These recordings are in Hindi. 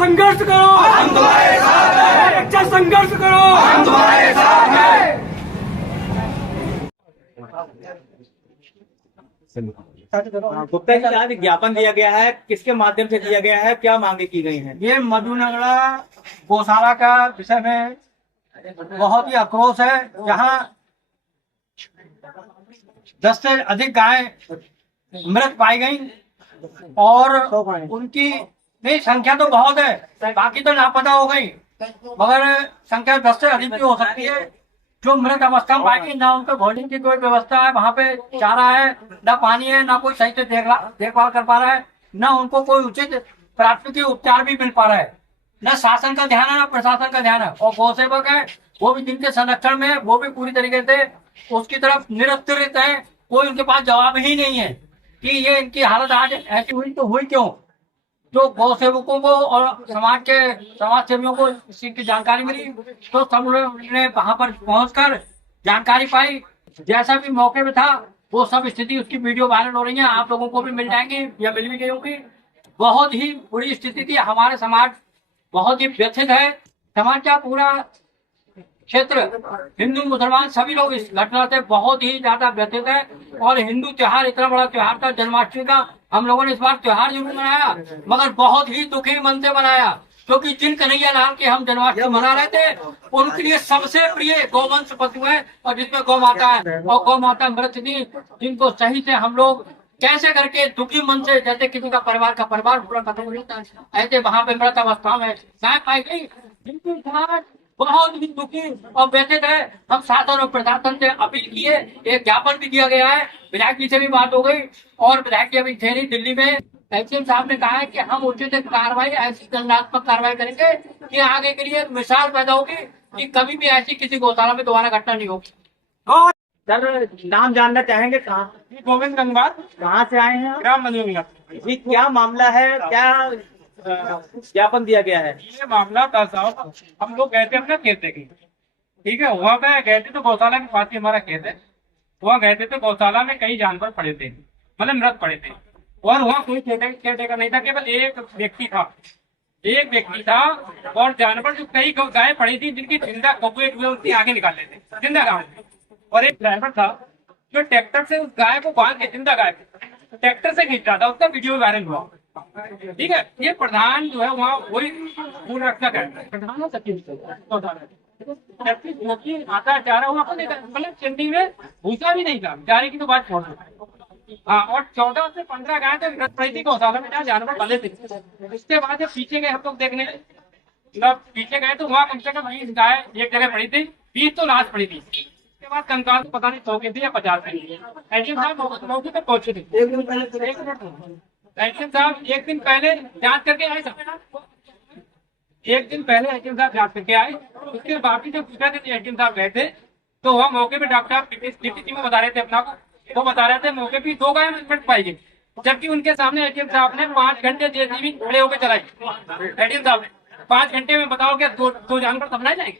संघर्ष करो, हम तुम्हारे साथ हैं। अच्छा संघर्ष करो, हम तुम्हारे साथ हैं। गुप्ता जी, आज ज्ञापन दिया गया है, किसके माध्यम से दिया गया है, क्या मांगे की गई हैं? ये मधुनगला गौशाला का विषय में बहुत ही आक्रोश है। जहाँ 10 से अधिक गाय मृत पाई गई और उनकी नहीं संख्या तो बहुत है, बाकी तो लापता हो गई, मगर संख्या 10 से अधिक भी हो सकती है। जो मृत अवस्था में पाई गई, ना उनके भोजन की कोई व्यवस्था है, वहाँ पे चारा है, ना पानी है, ना कोई सही से देखभाल कर पा रहा है, ना उनको कोई उचित प्राथमिक उपचार भी मिल पा रहा है। न शासन का ध्यान है, ना प्रशासन का ध्यान है। और गौ सेवक है वो भी जिनके संरक्षण में, वो भी पूरी तरीके से उसकी तरफ निरस्त्रित है। कोई उनके पास जवाब ही नहीं है कि ये इनकी हालत आज ऐसी हुई तो हुई क्यों। जो गौ सेवकों को और समाज सेवियों को इस चीज की जानकारी मिली तो सब लोगों ने वहां पर पहुंचकर जानकारी पाई। जैसा भी मौके में था वो सब स्थिति, उसकी वीडियो वायरल हो रही है, आप लोगों को भी मिल जाएंगी या मिल भी गई होगी। बहुत ही बुरी स्थिति थी। हमारे समाज बहुत ही व्यथित है। समाज का पूरा क्षेत्र, हिंदू मुसलमान सभी लोग इस घटना से बहुत ही ज्यादा व्यथित है। और हिंदू त्योहार, इतना बड़ा त्योहार था जन्माष्टमी का, हम लोगों ने इस बार त्योहार जरूर मनाया, मगर बहुत ही दुखी मन से मनाया, क्योंकि जिन कन्हैया लाल के हम जन्माष्टमी मना रहे थे उनके लिए सबसे प्रिय गौवंश पशु है, और जिसमें गौ माता है। और गौ माता मृत थी, जिनको सही से हम लोग कैसे करके दुखी मन से, जैसे किसी का परिवार पूरा खत्म हो जाता है, ऐसे वहां पे मृत अवस्था में गाय पाई गई, जिनकी जान बहुत ही दुखी और व्यथित है। हम शासन और प्रशासन से अपील किए, एक ज्ञापन भी दिया गया है। विधायक जी से भी बात हो गई और विधायक जी अभी थे नहीं दिल्ली में। एसडीएम साहब ने कहा है कि हम उचित कार्रवाई, ऐसी दंडात्मक कार्रवाई करेंगे कि आगे के लिए मिसाल पैदा होगी कि कभी भी ऐसी किसी गौशाला में दोबारा घटना नहीं होगी। और सर, नाम जानना चाहेंगे? कहाँ? गोविंद गंगवार, कहाँ से आए हैं? ग्राम मधुनगला। जी, क्या मामला है, क्या ज्ञापन दिया गया है? ये मामला था साहब, हम लोग गए थे अपना खेत देखने, ठीक है। वहाँ पे गए थे तो गौशाला के पास ही हमारा खेत है। वहाँ गए थे तो गौशाला में कई जानवर पड़े थे, मतलब मृत पड़े थे। और वहाँ कोई केयरटेकर नहीं था, केवल एक व्यक्ति था। और जानवर जो कई गाय पड़ी थी जिनकी जिंदा कौवे उनकी आगे निकाले थे, जिंदा गाय। और एक ड्राइवर था जो ट्रैक्टर से उस गाय को बांध के, जिंदा गाय को ट्रैक्टर से खींच रहा था, उसका वीडियो वायरल हुआ, ठीक है। ये प्रधान जो है वहाँ वही पूर्ण रक्षक है, प्रधान सचिव आता चारा हुआ, मतलब चंडी में भूसा भी नहीं था, चारे की तो बात छोड़ दो। हाँ, और 14 से 15 गाय तो मृत पड़ी थी गौशाला में, जहाँ जानवर बंधे थे। इसके बाद जब पीछे गए हम लोग देखने, मतलब पीछे गए तो वहाँ कम से कम 20 गाय एक जगह पड़ी थी, 20 तो लाश पड़ी थी। उसके बाद कंकाल पता नहीं 100 के थे या 50 के। एसडीएम साहब मौके पे पहुंचे थे। एसडीएम साहब एक दिन पहले जांच करके आए, एक दिन पहले एसडीएम साहब जांच करके आए। उसके बाकी जो पूछा थे एसडीएम साहब गए थे तो वहाँ मौके पे डॉक्टर डीपीसी में बता रहे थे अपना को, वो बता रहे थे मौके पे 2 गाय मृत पाई गई, जबकि उनके सामने एसडीएम साहब ने 5 घंटे जेसीबी खड़े होकर चलाई। एसडीएम साहब ने 5 घंटे में बताओ क्या दो जानवर समझाए जाएंगे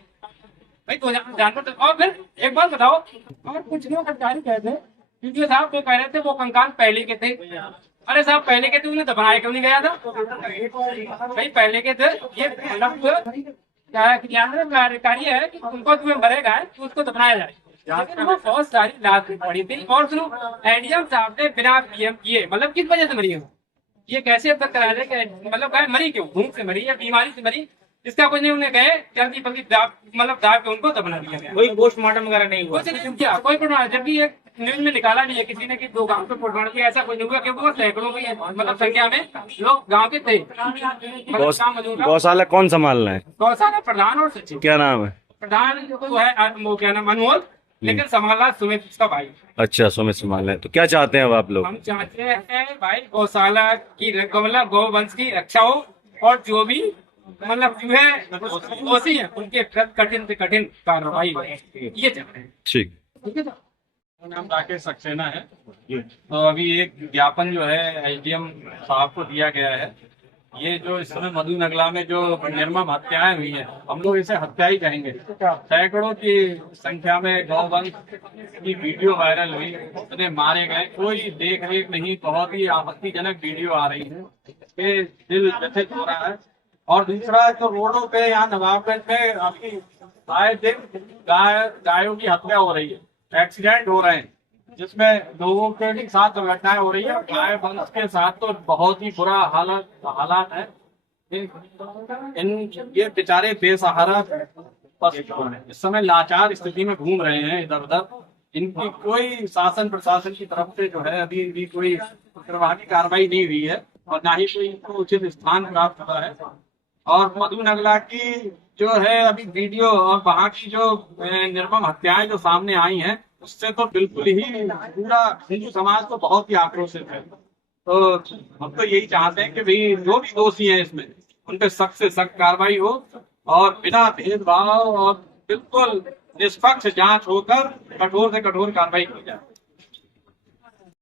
भाई? 2 जानवर तो। और फिर एक बात बताओ, और कुछ लोग अधिकारी कह थे, क्योंकि साहब जो कह रहे थे वो कंकाल पहले के थे। अरे साहब पहले के थे, उन्हें दफनाया क्यों नहीं गया था भाई? पहले के थे, ये कार्यकारी है कि उनको तुम्हें मरेगा तो उसको दफनाया जाए, लेकिन वो बहुत सारी लाश पड़ी थी। और सुनो, एडीएम साहब ने बिना पीएम किए, मतलब किस वजह से मरी है ये कैसे अब तक करा रहे कि मतलब गाय मरी क्यों, भूख से मरी या बीमारी से मरी, इसका कुछ नहीं। उन्हें गए जल्दी बल्दी मतलब दाब के उनको दफना दिया गया। कोई पोस्टमार्टम वगैरह नहीं हुआ? कुछ नहीं किया, कोई जबकि एक न्यूज में निकाला नहीं है किसी ने कि 2 गांव पे पोस्टमार्टम किया, ऐसा कुछ नहीं हुआ, क्योंकि वो सैकड़ों की मतलब संख्या में लोग गाँव के थे। गौशाला कौन संभाल रहा है? गौशाला प्रधान और सचिव। क्या नाम है? प्रधान जो है वो क्या नाम, अनमोल, लेकिन संभाला सुमित उसका भाई। अच्छा, सुमित संभाल रहे हैं। तो क्या चाहते हैं अब आप लोग? हम चाहते हैं भाई गौशाला की, मतलब गौवंश की रक्षा हो, और जो भी मतलब जो है दोषी है उनके कठिन से कठिन कार्रवाई हो, ये चाहते हैं। ठीक है। नाम राकेश सक्सेना है। तो अभी एक ज्ञापन जो है एसडीएम साहब को दिया गया है। ये जो इस समय मधुनगला में जो निर्मम हत्याएं हुई हैं, हम लोग इसे हत्या ही कहेंगे। सैकड़ों की संख्या में गौवंश की वीडियो वायरल हुई, उतने मारे गए, कोई देख रेख नहीं, बहुत ही आपत्तिजनक वीडियो आ रही है। ये दिल व्यथित हो रहा है। और दूसरा जो रोडों पे यहाँ नवाबगंज में अभी आए दिन गायों की हत्या हो रही है, एक्सीडेंट हो रहे हैं, जिसमें लोगों के साथ दुर्घटनाएं हो रही है। गाय वंश के साथ तो बहुत ही बुरा हालात है। ये बेचारे बेसहारा पशु इस समय लाचार स्थिति में घूम रहे हैं इधर उधर। इनकी कोई शासन प्रशासन की तरफ से जो है अभी भी कोई प्रभावी कार्रवाई नहीं हुई है और ना ही कोई इनको उचित स्थान प्राप्त हुआ है। और मधु नगला की जो है अभी वीडियो और वहाँ की जो निर्मम हत्याएं जो सामने आई हैं, उससे तो बिल्कुल ही पूरा हिंदू समाज तो बहुत ही आक्रोशित है। तो हम तो यही चाहते हैं कि भाई जो भी दोषी हैं इसमें उन पे सख्त से सख्त कार्रवाई हो और बिना भेदभाव और बिल्कुल निष्पक्ष जांच होकर कठोर से कठोर कार्रवाई की जाए।